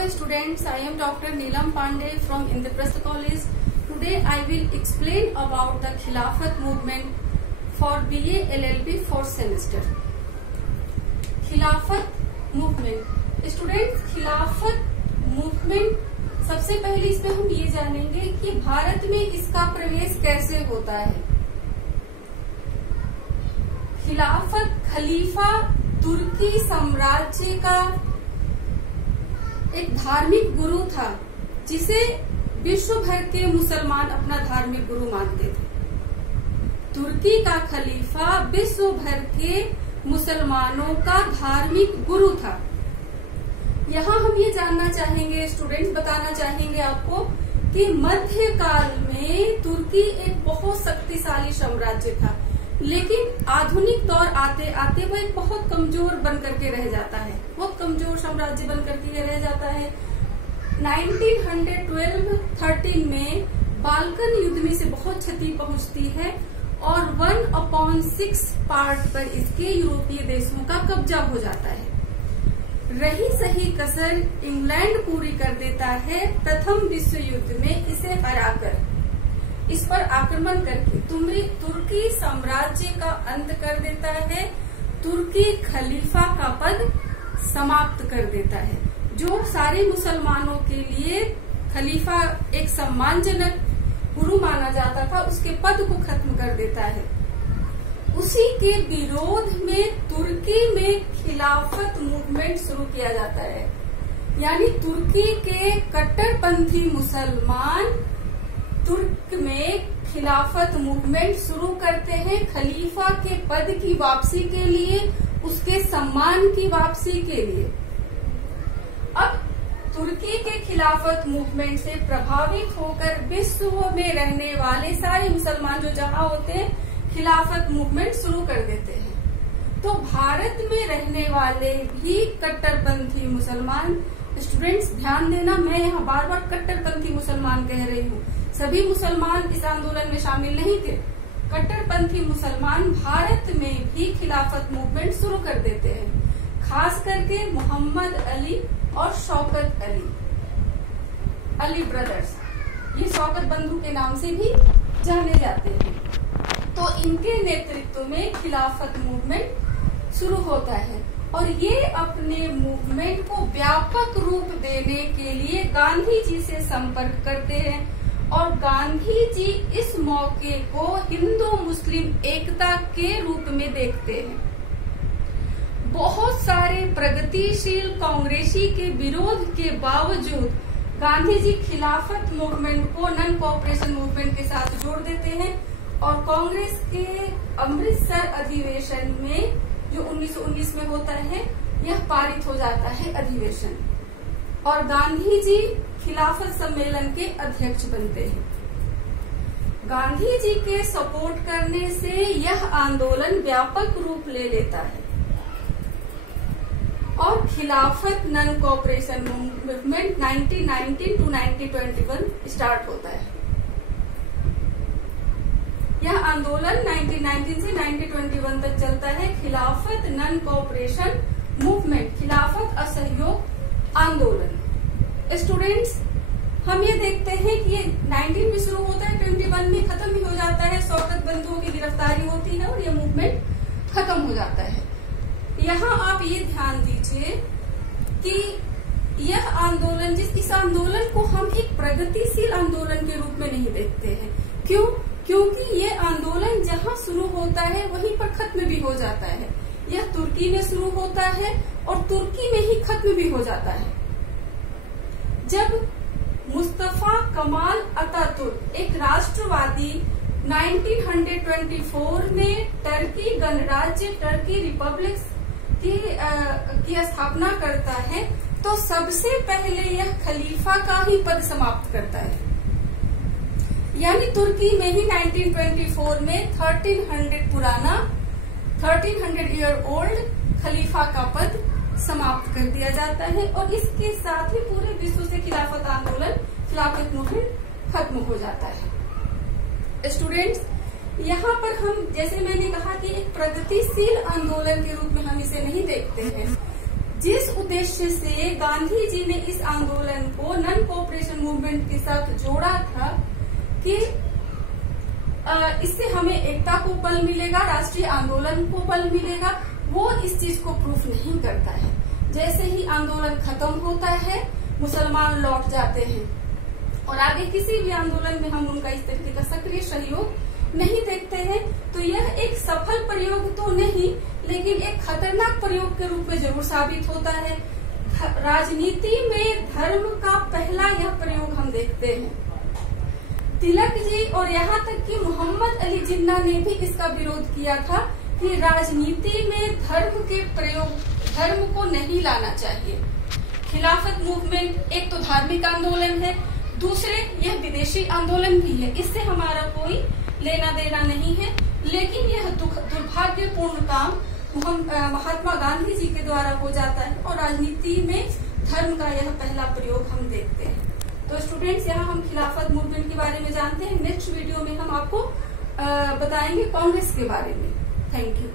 Hello students, I am Dr. Neelam Pandey from Indraprastha College. Today I will explain about the Khilafat movement for BA LLB 4th semester. खिलाफत movement students, खिलाफत movement सबसे पहले इसमें हम ये जानेंगे कि भारत में इसका प्रवेश कैसे होता है। खिलाफत खलीफा तुर्की साम्राज्य का एक धार्मिक गुरु था जिसे विश्व भर के मुसलमान अपना धार्मिक गुरु मानते थे। तुर्की का खलीफा विश्व भर के मुसलमानों का धार्मिक गुरु था। यहाँ हम ये जानना चाहेंगे स्टूडेंट्स, बताना चाहेंगे आपको कि मध्यकाल में तुर्की एक बहुत शक्तिशाली साम्राज्य था, लेकिन आधुनिक दौर आते आते वो एक बहुत कमजोर बन करके रह जाता है, बहुत कमजोर साम्राज्य बन करके रह जाता है। 1912-13 में बाल्कन युद्ध में से बहुत क्षति पहुंचती है और 1/6 पार्ट पर इसके यूरोपीय देशों का कब्जा हो जाता है। रही सही कसर इंग्लैंड पूरी कर देता है प्रथम विश्व युद्ध में इसे हराकर, इस पर आक्रमण करके तुर्की साम्राज्य का अंत कर देता है, तुर्की खलीफा का पद समाप्त कर देता है। जो सारे मुसलमानों के लिए खलीफा एक सम्मानजनक गुरु माना जाता था, उसके पद को खत्म कर देता है। उसी के विरोध में तुर्की में खिलाफत मूवमेंट शुरू किया जाता है, यानी तुर्की के कट्टरपंथी मुसलमान तुर्क में खिलाफत मूवमेंट शुरू करते हैं खलीफा के पद की वापसी के लिए, उसके सम्मान की वापसी के लिए। अब तुर्की के खिलाफत मूवमेंट से प्रभावित होकर विश्व में रहने वाले सारे मुसलमान जो जहां होते हैं खिलाफत मूवमेंट शुरू कर देते हैं। तो भारत में रहने वाले भी कट्टरपंथी मुसलमान, स्टूडेंट्स ध्यान देना, मैं यहाँ बार बार कट्टरपंथी मुसलमान कह रही हूँ, सभी मुसलमान इस आंदोलन में शामिल नहीं थे। कट्टरपंथी मुसलमान भारत में भी खिलाफत मूवमेंट शुरू कर देते हैं, खास करके मोहम्मद अली और शौकत अली ब्रदर्स, ये शौकत बंधु के नाम से भी जाने जाते हैं। तो इनके नेतृत्व में खिलाफत मूवमेंट शुरू होता है और ये अपने मूवमेंट को व्यापक रूप देने के लिए गांधी जी से संपर्क करते हैं और गांधी जी इस मौके को हिंदू मुस्लिम एकता के रूप में देखते हैं। बहुत सारे प्रगतिशील कांग्रेसी के विरोध के बावजूद गांधी जी खिलाफत मूवमेंट को नन कोऑपरेशन मूवमेंट के साथ जोड़ देते हैं और कांग्रेस के अमृतसर अधिवेशन में जो 1919 में होता है, यह पारित हो जाता है अधिवेशन और गांधी जी खिलाफत सम्मेलन के अध्यक्ष बनते हैं। गांधी जी के सपोर्ट करने से यह आंदोलन व्यापक रूप ले लेता है और Khilafat non cooperation movement 1919 to 1921 start होता है। यह आंदोलन 1919 से 1921 तक चलता है। खिलाफत नन कोऑपरेशन मूवमेंट, खिलाफत असहयोग आंदोलन। स्टूडेंट्स, हम ये देखते हैं कि ये 19 में शुरू होता है, 21 में खत्म भी हो जाता है, शौकत बंधुओं की गिरफ्तारी होती है और ये मूवमेंट खत्म हो जाता है। यहाँ आप ये ध्यान दीजिए कि यह आंदोलन, इस आंदोलन को हम एक प्रगतिशील आंदोलन के रूप में नहीं देखते हैं। क्यों? क्योंकि ये आंदोलन जहाँ शुरू होता है वहीं पर खत्म भी हो जाता है। यह तुर्की में शुरू होता है और तुर्की में ही खत्म भी हो जाता है। जब मुस्तफा कमाल अतातुर्क, एक राष्ट्रवादी, 1924 में टर्की गणराज्य टर्की रिपब्लिक की स्थापना करता है, तो सबसे पहले यह खलीफा का ही पद समाप्त करता है। यानी तुर्की में ही 1924 में 1300 ईयर ओल्ड खलीफा का पद समाप्त कर दिया जाता है और इसके साथ ही पूरे विश्व से खिलाफत आंदोलन, खिलाफत मूवमेंट खत्म हो जाता है। स्टूडेंट्स, यहाँ पर हम, जैसे मैंने कहा कि एक प्रगतिशील आंदोलन के रूप में हम इसे नहीं देखते हैं। जिस उद्देश्य से गांधी जी ने इस आंदोलन को नॉन कोऑपरेशन मूवमेंट के साथ जोड़ा था कि इससे हमें एकता को बल मिलेगा, राष्ट्रीय आंदोलन को बल मिलेगा, वो इस चीज को प्रूफ नहीं करता है। जैसे ही आंदोलन खत्म होता है मुसलमान लौट जाते हैं और आगे किसी भी आंदोलन में हम उनका इस तरीके का सक्रिय सहयोग नहीं देखते हैं। तो यह एक सफल प्रयोग तो नहीं, लेकिन एक खतरनाक प्रयोग के रूप में जरूर साबित होता है। राजनीति में धर्म का पहला यह प्रयोग हम देखते हैं। तिलक जी और यहाँ तक कि मोहम्मद अली जिन्ना ने भी इसका विरोध किया था कि राजनीति में धर्म को नहीं लाना चाहिए। खिलाफत मूवमेंट एक तो धार्मिक आंदोलन है, दूसरे यह विदेशी आंदोलन भी है, इससे हमारा कोई लेना देना नहीं है। लेकिन यह दुर्भाग्यपूर्ण काम महात्मा गांधी जी के द्वारा हो जाता है और राजनीति में धर्म का यह पहला प्रयोग हम देखते हैं। तो स्टूडेंट्स, यहाँ हम खिलाफत मूवमेंट के बारे में जानते हैं। नेक्स्ट वीडियो में हम आपको बताएंगे कांग्रेस के बारे में। Thank you.